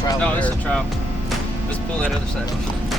trial. No, and this is error. a trial. Let's pull that other side off.